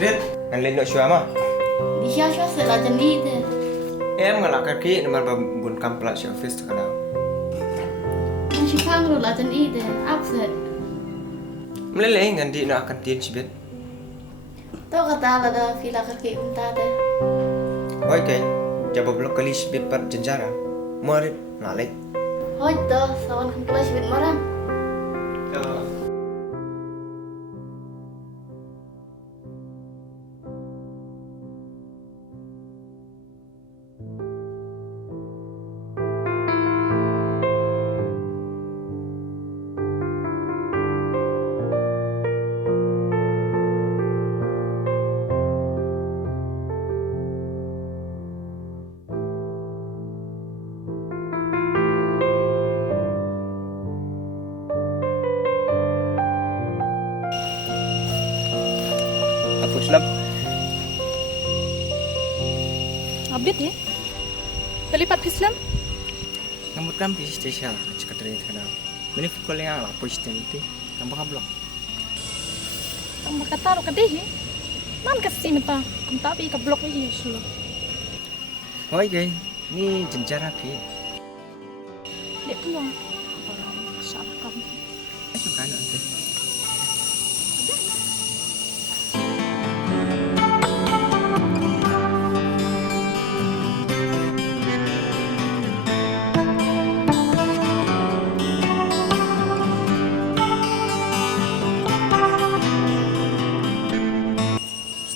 Biết, anh lên nội xóa mà. Đi xa xa sẽ là chân đi thế. Em nggak lakar ki, nomor buồn cầm lại xóa office tak ada. Anh chỉ phang rồi là chân đi thế. Áp sẽ. Meleleh ngan di nak akan tian sibet. Tao kata là da fila kaki cũng ta thế. Oi kai, jaba blok kali sibet par jenjara. Muarit nalek. Hoi tao sawan kan kelas wit marang. Apa Islam? Abid ya? Terlibat Islam? Ngamut kan di station cekat dari kana. Meni fukul yang ala posting itu tambah blok. Ang makataro ka dihi? Man kasi mata kung tabi ka blok ini sulo. Oi kai, ni jenjara ki. Dek pulang. Salah kamu. Itu kan nanti.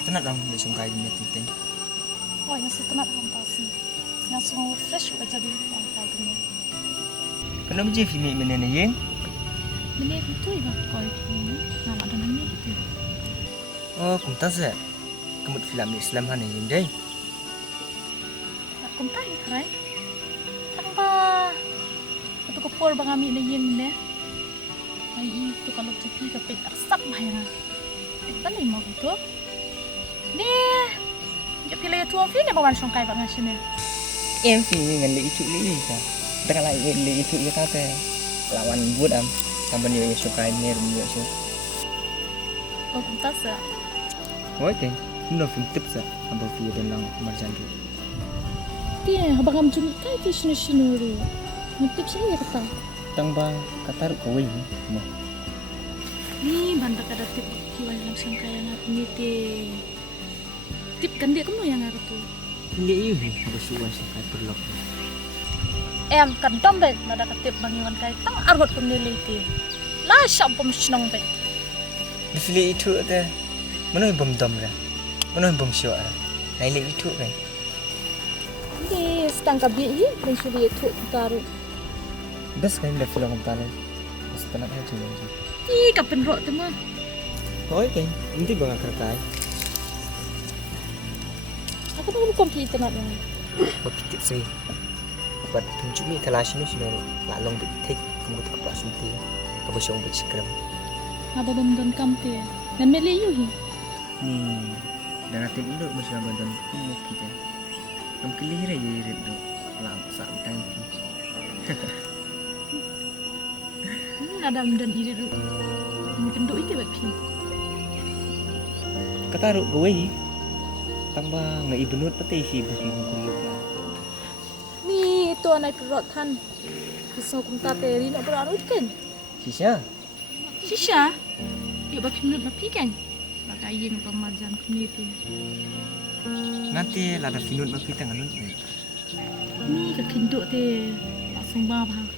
Setelah dong di sungkai ini tinting. Oh, yang setelah hampasin. Yang semua fresh udah jadi orang kayak gini. Kenapa je fini menenayin? Ini itu ya kau ini. Nama ada namanya gitu. Oh, kumtas ya. Kemud film Islam hanya yang deh. Tak kau tahu kan? Tanpa itu kepol bang ami na yin ne. Ay itu kalau cepi kapit asak mahera. Itu ni mau itu. Ni, jauh pilih tuan fi ni bawa songkai bang sini. Em thì ngành lý chữ lý gì cả. Tất cả lại lý chữ cho các lawan buat am. Tambah ni suka ni rumia so. Oh, entah sah. Okey, no film tips sa ambo fi dan lang marjan tu. Dia, abang am cumi kai fi sini ru. Mutip sini kata. Tambah katar kawai mo. Ni banda kada tip kiwai lang songkai yang ni te. Tip kan dia kamu yang ngaruh tu. Hindi yun bersuwan sa kay perlok. Em kan dombet nada katip bangiwan kai tang argot pemiliti. La syam pemusnong bet. Di fili itu ada mana yang bom dom lah. Mana yang bom syok lah. Hai le itu kan. Ni stang kabi hi pensuli itu taruh. Bes kan le pulang talan. Bes tanak aja ni. Ni kapen rok tu mah. Okey, nanti bang kertai. Aku tu bukan kita nak ni. Berpikir sih. Buat pencuri telas ini sudah lalong bertik kamu tak apa sunti. Kamu syong bercakap. Apa benda kam te? Dan meli you hi. Dan nanti dulu masih ada dan kamu kita. Kamu kelihir aja itu lang saat tangki. Ada dan iri ru. Mungkin doi te bat pi. Kata ruk gue tambah ngai benut peti si buki buki. Ni tu anak perut tan. Kisah kumta teri nak berarut kan? Sisa? Sisa? Yuk bagi menurut bapi kan? Bagai yang pemajan community. Nanti lada finut bagi tangan lu. Ni kekinduk te langsung bawah.